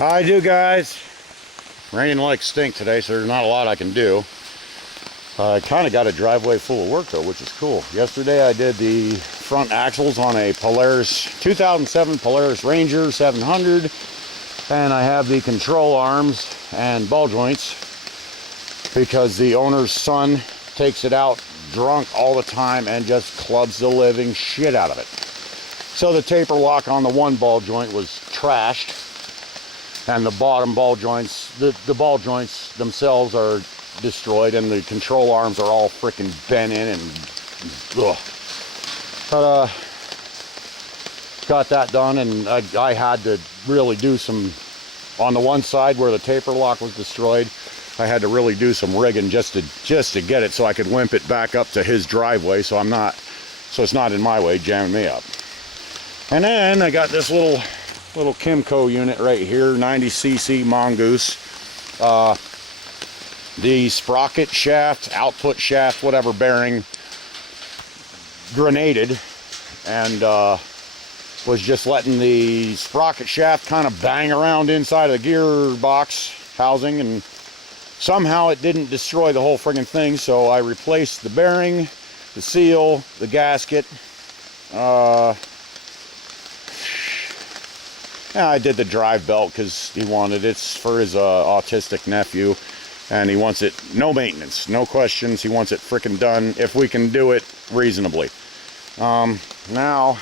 I do, guys. Raining like stink today, so there's not a lot I can do. I kind of got a driveway full of work though, which is cool. Yesterday I did the front axles on a Polaris 2007 Polaris Ranger 700, and I have the control arms and ball joints because the owner's son takes it out drunk all the time and just clubs the living shit out of it. So the taper lock on the one ball joint was trashed, and the bottom ball joints, the ball joints themselves are destroyed, and the control arms are all freaking bent in and ugh. But got that done, and I had to really do some, on the one side where the taper lock was destroyed, I had to really do some rigging just to get it so I could wimp it back up to his driveway, so it's not in my way jamming me up. And then I got this little Kimco unit right here, 90cc Mongoose. The sprocket shaft, output shaft, whatever bearing, grenaded, and was just letting the sprocket shaft kind of bang around inside of the gearbox housing, and somehow it didn't destroy the whole friggin' thing, so I replaced the bearing, the seal, the gasket. Yeah, I did the drive belt because he wanted it. It's for his autistic nephew, and he wants it, no maintenance, no questions. He wants it frickin' done if we can do it reasonably. Now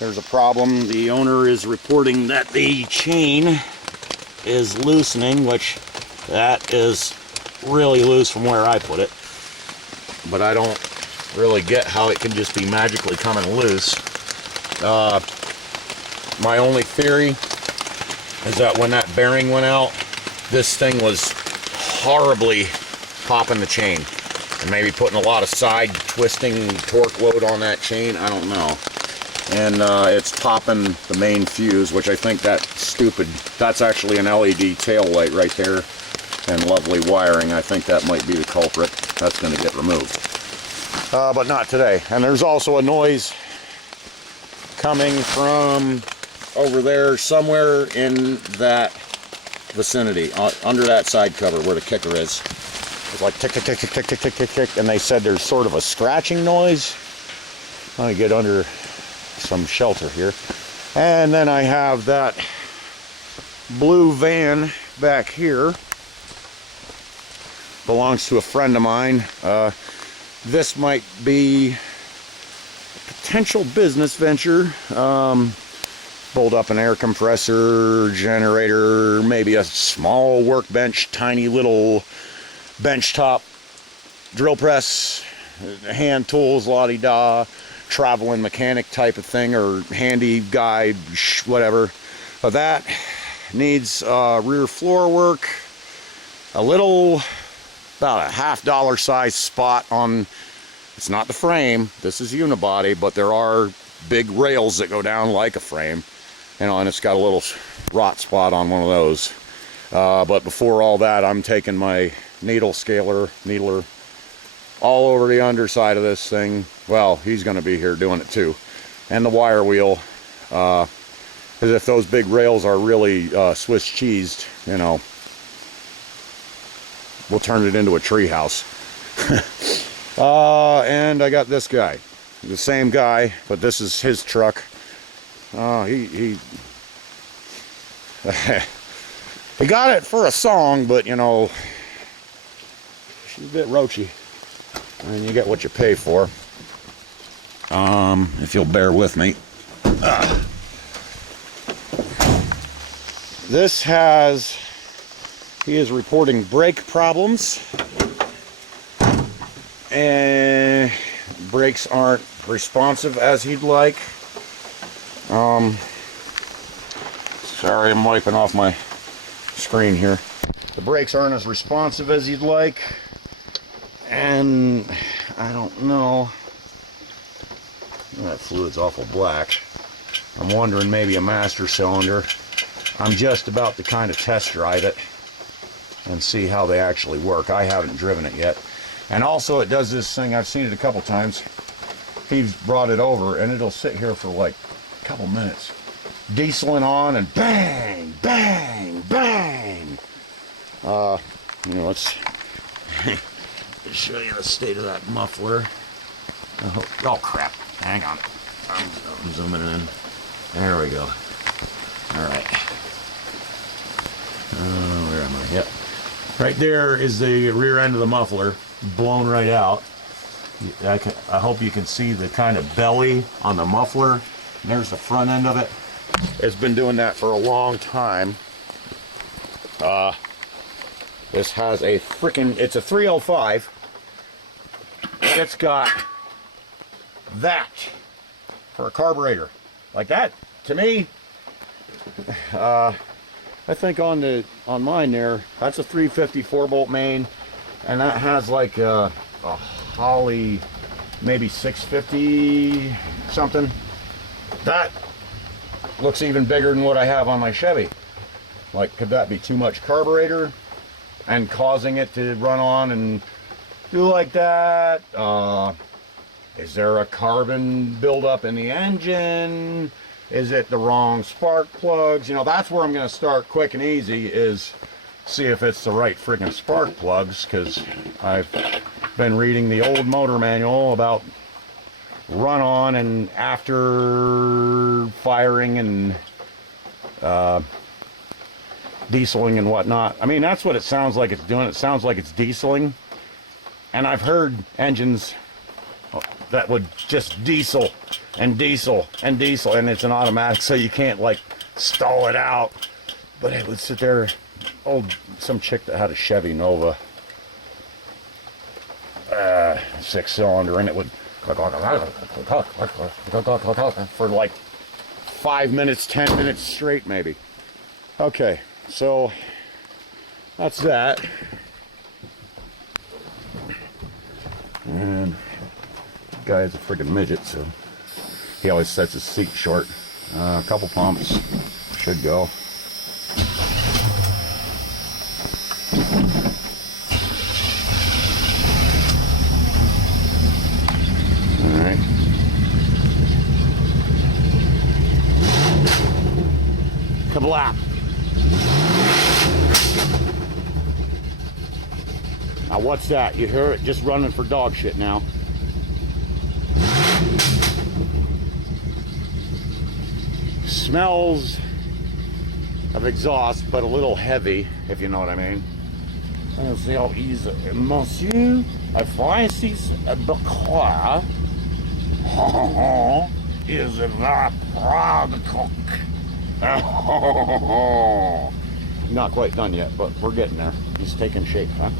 there's a problem. The owner is reporting that the chain is loosening, which that is really loose from where I put it, but I don't really get how it can just be magically coming loose. My only theory is that when that bearing went out, this thing was horribly popping the chain, and maybe putting a lot of side twisting torque load on that chain, I don't know. And it's popping the main fuse, which I think that's actually an LED tail light right there, and lovely wiring. I think that might be the culprit. That's going to get removed. But not today. And there's also a noise coming from over there somewhere in that vicinity, under that side cover where the kicker is. It's like tick, tick, tick, tick, tick, tick, tick, tick, tick, and they said there's sort of a scratching noise. Let me get under some shelter here. And then I have that blue van back here. Belongs to a friend of mine. This might be a potential business venture. Pulled up an air compressor, generator, maybe a small workbench, tiny little benchtop drill press, hand tools, la-di-da, traveling mechanic type of thing, or handy guy, whatever. But that needs rear floor work, a little, about a $50 size spot on, it's not the frame, this is unibody, but there are big rails that go down like a frame. You know, and it's got a little rot spot on one of those. But before all that, I'm taking my needler all over the underside of this thing. Well, he's going to be here doing it too. And the wire wheel. Because if those big rails are really Swiss cheesed, you know, we'll turn it into a tree house. And I got this guy. The same guy, but this is his truck. He got it for a song, but you know, she's a bit roachy, and you get what you pay for. If you'll bear with me. He is reporting brake problems, and brakes aren't responsive as he'd like. Sorry, I'm wiping off my screen here. The brakes aren't as responsive as you'd like, and I don't know. That fluid's awful black. I'm wondering maybe a master cylinder. I'm just about to kind of test drive it and see how they actually work. I haven't driven it yet. And also it does this thing, I've seen it a couple times. He's brought it over and it'll sit here for like a couple minutes. dieseling on and bang, bang, bang. You know, let's show you the state of that muffler. Oh crap, hang on. I'm zooming in. There we go. Alright. Where am I? Yep. Right there is the rear end of the muffler, blown right out. I hope you can see the kind of belly on the muffler. And there's the front end of it. It's been doing that for a long time. This has a freaking, it's a 305. It's got that for a carburetor. Like that, to me, I think on mine there, that's a 350 4-bolt main, and that has like a Holly, maybe 650 something. That looks even bigger than what I have on my Chevy. Like, could that be too much carburetor and causing it to run on and do like that? Is there a carbon buildup in the engine? Is it the wrong spark plugs? You know, that's where I'm going to start quick and easy, is see if it's the right friggin' spark plugs, because I've been reading the old motor manual about run on and after firing and dieseling and whatnot. I mean, that's what it sounds like it's doing. It sounds like it's dieseling. And I've heard engines that would just diesel and diesel and diesel, and it's an automatic, so you can't like stall it out. But it would sit there. Some chick that had a Chevy Nova 6-cylinder, and it would for like 5 minutes, 10 minutes straight maybe. Okay, so that's that. And the guy is a friggin' midget, so he always sets his seat short. A couple pumps should go. Alright. Kablap. Now what's that? You hear it just running for dog shit now. Smells of exhaust, but a little heavy, if you know what I mean. Monsieur, I find this the car is the proud cook. Not quite done yet, but we're getting there. He's taking shape, huh?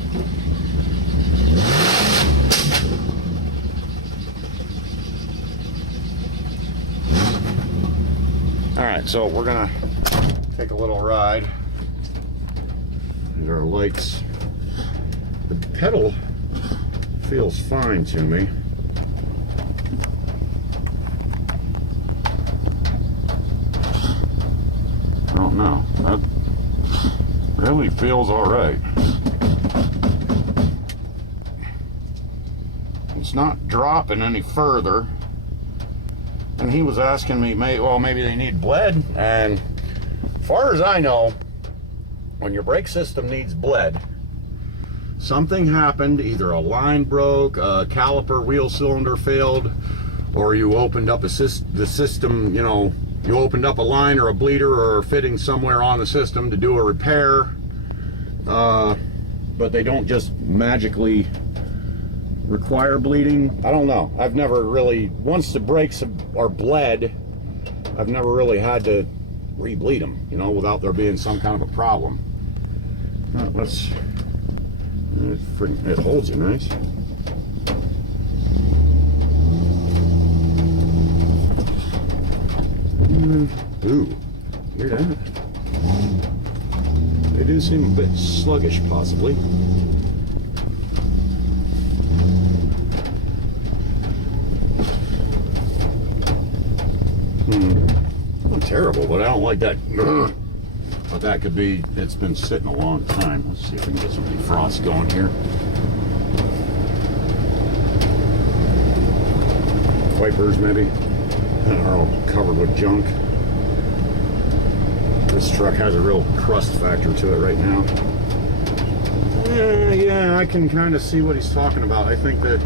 Alright, so we're gonna take a little ride. These are our lights. The pedal feels fine to me. I don't know. That really feels alright. It's not dropping any further. And he was asking me, well, maybe they need bled. And as far as I know, when your brake system needs bled, something happened. Either a line broke, a caliper wheel cylinder failed, or you opened up the system, you know, you opened up a line or a bleeder or a fitting somewhere on the system to do a repair. But they don't just magically require bleeding. I don't know. I've never really, once the brakes are bled, I've never really had to re-bleed them, you know, without there being some kind of a problem. It holds you nice. Ooh, hear that? They do seem a bit sluggish, possibly. Not terrible, but I don't like that. But that could be, it's been sitting a long time. Let's see if we can get some defrost going here. Wipers maybe. They're all covered with junk. This truck has a real crust factor to it right now. Yeah, I can kind of see what he's talking about. I think the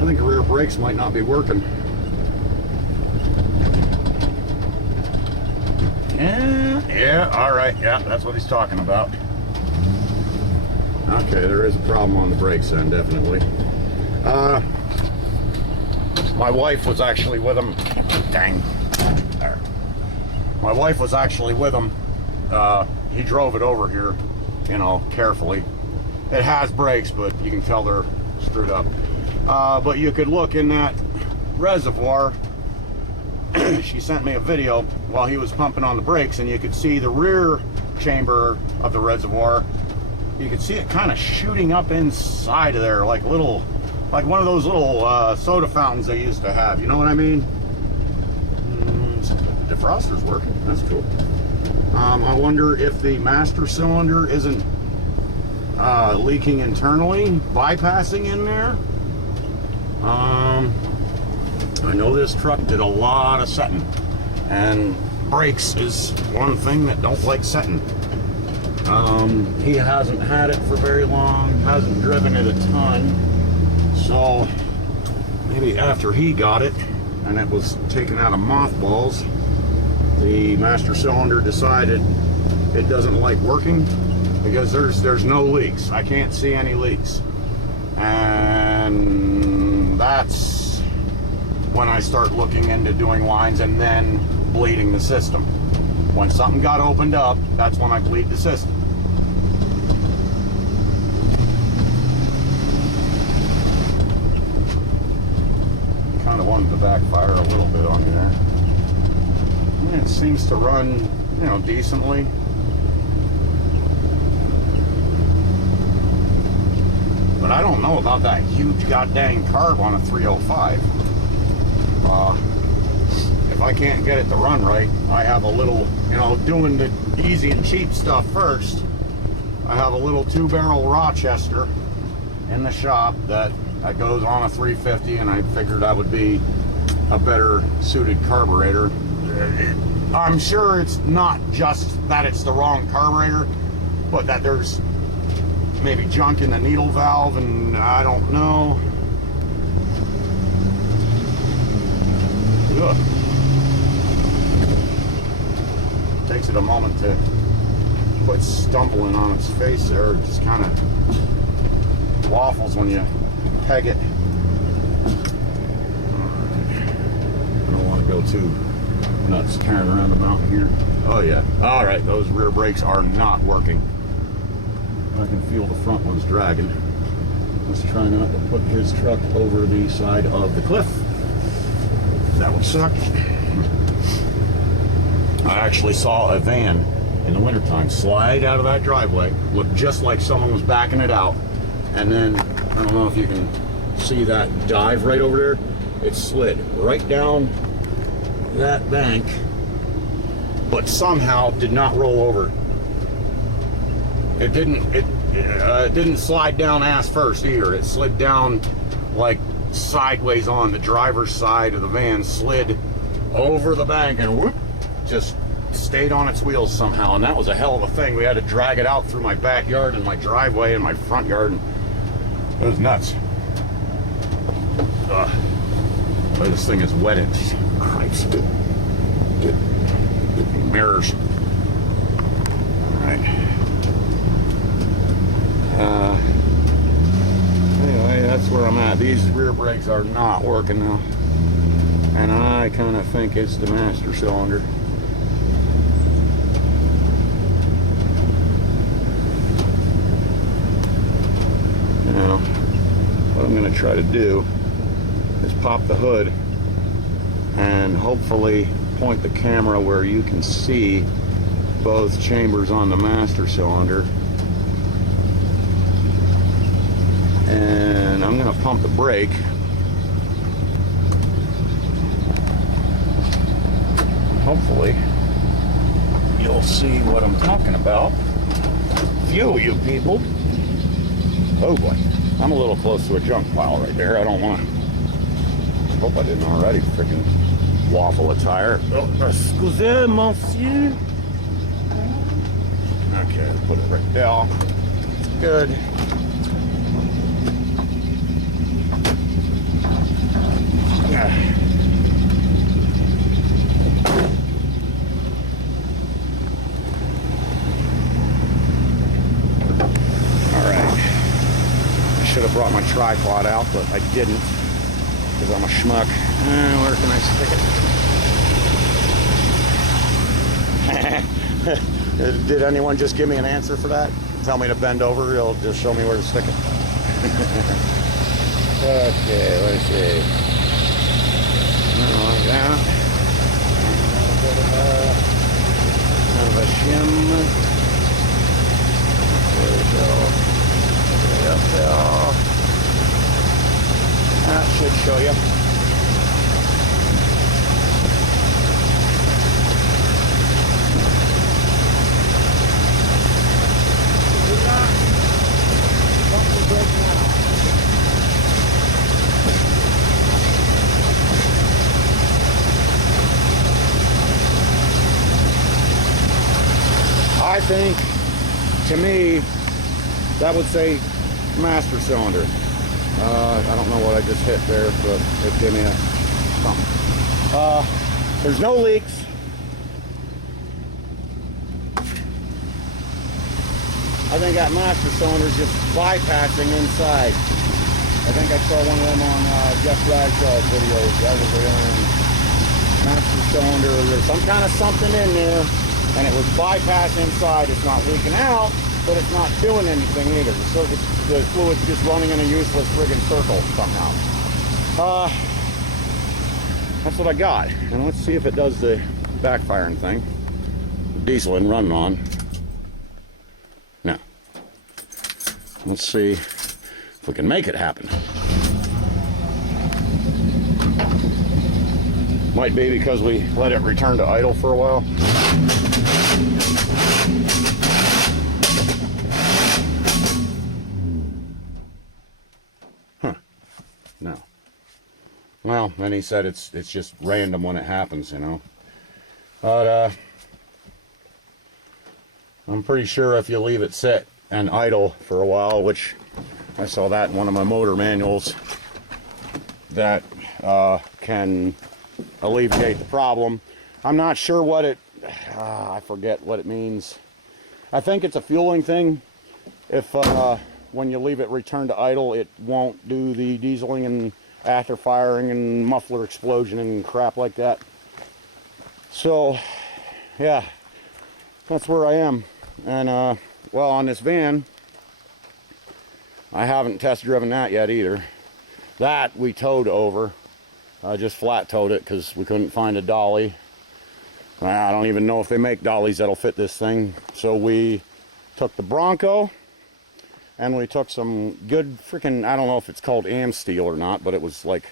rear brakes might not be working. Yeah, all right. Yeah, that's what he's talking about. Okay, there is a problem on the brakes then, definitely. My wife was actually with him. Dang. There. My wife was actually with him. He drove it over here, you know, carefully. It has brakes, but you can tell they're screwed up. But you could look in that reservoir. She sent me a video while he was pumping on the brakes, and you could see the rear chamber of the reservoir. You could see it kind of shooting up inside of there, like like one of those little soda fountains they used to have. You know what I mean? The defroster's working. That's cool. I wonder if the master cylinder isn't leaking internally, bypassing in there. I know this truck did a lot of setting, and brakes is one thing that don't like setting. He hasn't had it for very long, hasn't driven it a ton, so maybe after he got it and it was taken out of mothballs, the master cylinder decided it doesn't like working, because there's no leaks. I can't see any leaks, and that's when I start looking into doing lines and then bleeding the system. When something got opened up, that's when I bleed the system. Kind of wanted to backfire a little bit on you there. It seems to run, you know, decently. But I don't know about that huge goddamn carb on a 305. If I can't get it to run right, I have a little, you know, doing the easy and cheap stuff first. I have a little 2-barrel Rochester in the shop that goes on a 350, and I figured that would be a better suited carburetor. I'm sure it's not just that it's the wrong carburetor, but that there's maybe junk in the needle valve, and I don't know. Ugh. Takes it a moment to quit stumbling on its face there. It just kind of waffles when you peg it. I don't want to go too nuts tearing around the mountain here. Oh yeah. All right, those rear brakes are not working. I can feel the front ones dragging. Let's try not to put his truck over the side of the cliff. That would suck. I actually saw a van in the wintertime slide out of that driveway, looked just like someone was backing it out, and then I don't know if you can see that dive right over there. It slid right down that bank, but somehow did not roll over. It didn't slide down ass first either. It slid down like sideways on the driver's side of the van, slid over the bank, and whoop, just stayed on its wheels somehow. And that was a hell of a thing. We had to drag it out through my backyard and my driveway and my front yard, and it was nuts. This thing is wetted. Christ. Get mirrors. All right. Anyway, that's where I'm at. These rear brakes are not working now, and I kind of think it's the master cylinder. Now, what I'm going to try to do is pop the hood and hopefully point the camera where you can see both chambers on the master cylinder. And I'm going to pump the brake. Hopefully you'll see what I'm talking about. Few of you people. Oh boy, I'm a little close to a junk pile right there. I don't want to. Hope I didn't already freaking waffle a tire. Oh, excusez, monsieur. put it right there. Good. Should have brought my tripod out, but I didn't because I'm a schmuck. Where can I stick it? Did anyone just give me an answer for that? Tell me to bend over, it'll just show me where to stick it. Okay, let's see. Like that. A little bit of a shim. There we go. Up there. That should show you. I think, to me, that would say master cylinder. I don't know what I just hit there, but it gave me a something. There's no leaks. I think that master cylinder is just bypassing inside. I think I saw one of them on Jeff Bradshaw's videos. That was the master cylinder. There's some kind of something in there, and it was bypassing inside. It's not leaking out, but it's not doing anything either. The fluid's just running in a useless friggin' circle somehow. That's what I got. And let's see if it does the backfiring thing. Diesel and running on. No. Let's see if we can make it happen. Might be because we let it return to idle for a while. No. Well, then he said it's just random when it happens, you know. But I'm pretty sure if you leave it sit and idle for a while, which I saw that in one of my motor manuals, that can alleviate the problem. I'm not sure what it, I forget what it means. I think it's a fueling thing. If when you leave it return to idle, it won't do the dieseling and after firing and muffler explosion and crap like that. So, yeah, that's where I am. And, well, on this van, I haven't test driven that yet either. That we towed over. I just flat towed it because we couldn't find a dolly. I don't even know if they make dollies that'll fit this thing. So we took the Bronco, and we took some good freaking, I don't know if it's called am steel or not, but it was like,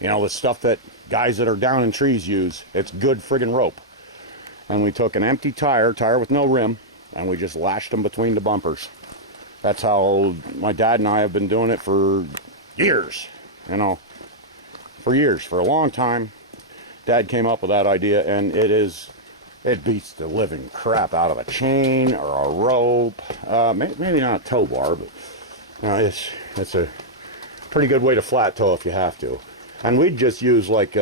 you know, the stuff that guys that are down in trees use. It's good friggin' rope. And we took an empty tire with no rim, and we just lashed them between the bumpers. That's how my dad and I have been doing it for years, you know, for years, for a long time. Dad came up with that idea, and it beats the living crap out of a chain or a rope. Maybe not a tow bar, but you know, it's a pretty good way to flat tow if you have to. And we'd just use like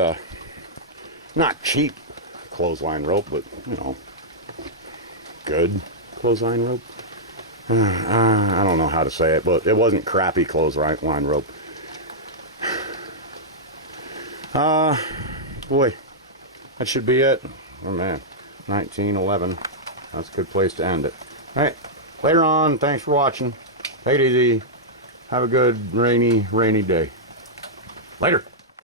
not cheap clothesline rope, but you know, good clothesline rope. I don't know how to say it, but it wasn't crappy clothesline rope. Boy, that should be it. Oh man, 1911. That's a good place to end it. All right, later on. Thanks for watching. Take it easy. Have a good rainy day. Later.